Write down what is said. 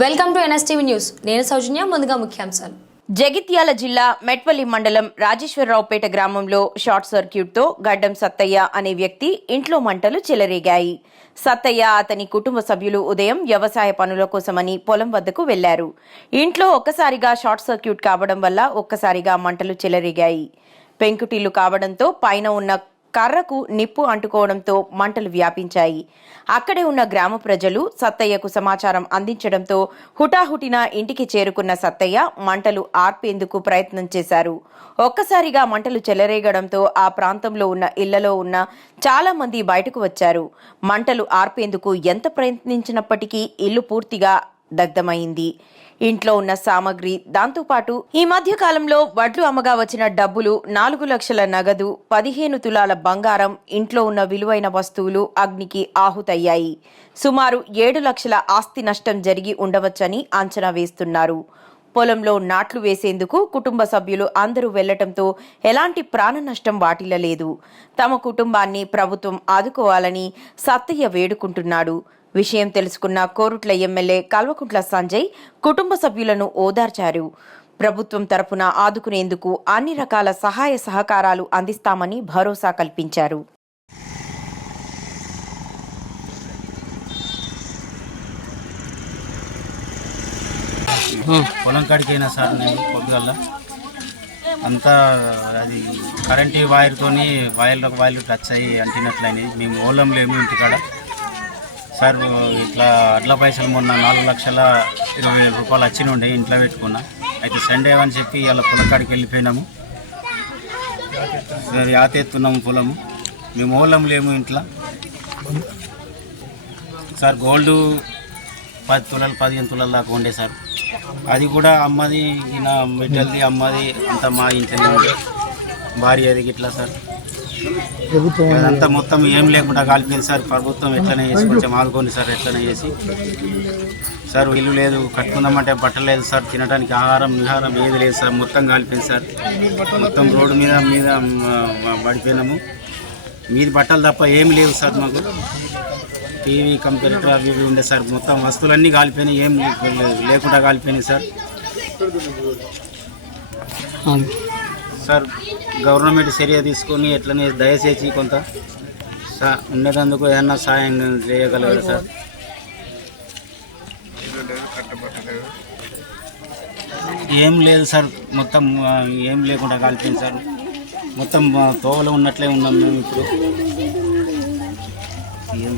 Welcome to NSTV news. నేను సౌజన్య ముందుగా ముఖ్యాంశాలు. జగిత్యాల జిల్లా మెట్వల్లి మండలం రాజేశ్వరరావుపేట గ్రామంలో షార్ట్ సర్క్యూట్తో గడ్డం సత్తయ్య అనే వ్యక్తి ఇంట్లో మంటలు చెలరేగాయి. సత్తయ్య అతని కుటుంబ సభ్యులు ఉదయం వ్యవసాయ పనుల కోసమని పొలం వద్దకు వెళ్ళారు. ఇంట్లో ఒక్కసారిగా షార్ట్ సర్క్యూట్ కావడం వల్ల ఒక్కసారిగా మంటలు చెలరేగాయి. పెంకుటిల్లు కావడంతో పైన ఉన్న కర్రకు నిప్పు అంటుకోవడంతో మంటలు వ్యాపించాయి. అక్కడే ఉన్న గ్రామ ప్రజలు సత్తయ్యకు సమాచారం అందించడంతో హుటాహుటిన ఇంటికి చేరుకున్న సత్తయ్య మంటలు ఆర్పేందుకు ప్రయత్నం చేశారు. ఒక్కసారిగా మంటలు చెలరేగడంతో ఆ ప్రాంతంలో ఉన్న ఇళ్ళలో ఉన్న చాలా మంది బయటకు వచ్చారు. మంటలు ఆర్పేందుకు ఎంత ప్రయత్నించినప్పటికీ ఇల్లు పూర్తిగా దగ్ధమైంది. ఇంట్లో ఉన్న సామగ్రి దాంతోపాటు ఈ మధ్య కాలంలో వడ్లు అమ్మగా వచ్చిన డబ్బులు నాలుగు లక్షల నగదు పదిహేను తులాల బంగారం ఇంట్లో ఉన్న విలువైన వస్తువులు అగ్నికి ఆహుతయ్యాయి. సుమారు ఏడు లక్షల ఆస్తి నష్టం జరిగి ఉండవచ్చని అంచనా వేస్తున్నారు. పొలంలో నాట్లు వేసేందుకు కుటుంబ సభ్యులు అందరూ వెళ్ళటంతో ఎలాంటి ప్రాణ నష్టం వాటిల్లలేదు. తమ కుటుంబాన్ని ప్రభుత్వం ఆదుకోవాలని సత్తయ్య వేడుకుంటున్నాడు. విషయం తెలుసుకున్న కోరుట్ల ఎమ్మెల్యే కల్వకుంట్ల సంజయ్ కుటుంబ సభ్యులను ఓదార్చారు. ప్రభుత్వం తరపున ఆదుకునేందుకు అన్ని రకాల సహాయ సహకారాలు అందిస్తామని భరోసా కల్పించారు. పొలం కడికైనా సార్ నేను పొద్దుగల అంతా అది కరెంటు వైర్తోని వైర్లకు వైర్లు టచ్ అయ్యి అంటినట్లయినాయి. మేము ఓలం లేము ఇంటికాడ. సార్ ఇట్లా అడ్ల పైసలు మొన్న నాలుగు లక్షల ఇరవై వేల రూపాయలు వచ్చినుండే ఇంట్లో పెట్టుకున్నా. అయితే సండే అని చెప్పి ఇలా పొలకాడికి వెళ్ళిపోయినాము. సార్ యాతెత్తున్నాము పొలము. మేము ఓలం లేము ఇంట్లో. సార్ గోల్డ్ పది తులాలు పదిహేను తులాల దాకా ఉండే సార్. అది కూడా అమ్మది ఈయన మెటల్ది అమ్మది అంతా మా ఇంట్లోనే ఉంది భార్య అది ఇట్లా సార్. అదంతా మొత్తం ఏం లేకుండా కాలిపోయింది సార్. ప్రభుత్వం ఎట్లనే చేసి కొంచెం ఆదుకోండి సార్ ఎట్లనే చేసి. సార్ ఇల్లు లేదు కట్టుకుందామంటే బట్టలు లేదు సార్. తినడానికి ఆహారం విహారం ఏది లేదు సార్. మొత్తం కాలిపోయింది సార్. మొత్తం రోడ్డు మీద మీద పడిపోయినాము. మీది బట్టలు తప్ప ఏమి లేవు సార్ మాకు. టీవీ కంప్యూటర్ అవి ఇవి ఉండే సార్. మొత్తం వస్తువులన్నీ కాలిపోయినాయి. ఏం లేకుండా కాలిపోయినాయి సార్. సార్ గవర్నమెంట్ చర్య తీసుకొని ఎట్లనే దయచేసి కొంత సా ఉండేటందుకు ఏమన్నా సాయం చేయగలరు సార్? ఏం లేదు సార్ మొత్తం ఏం లేకుండా కాలిపోయింది సార్. మొత్తం తోవలు తోవలో ఉన్నట్లే ఉన్నాం మేము ఇప్పుడు. ఏం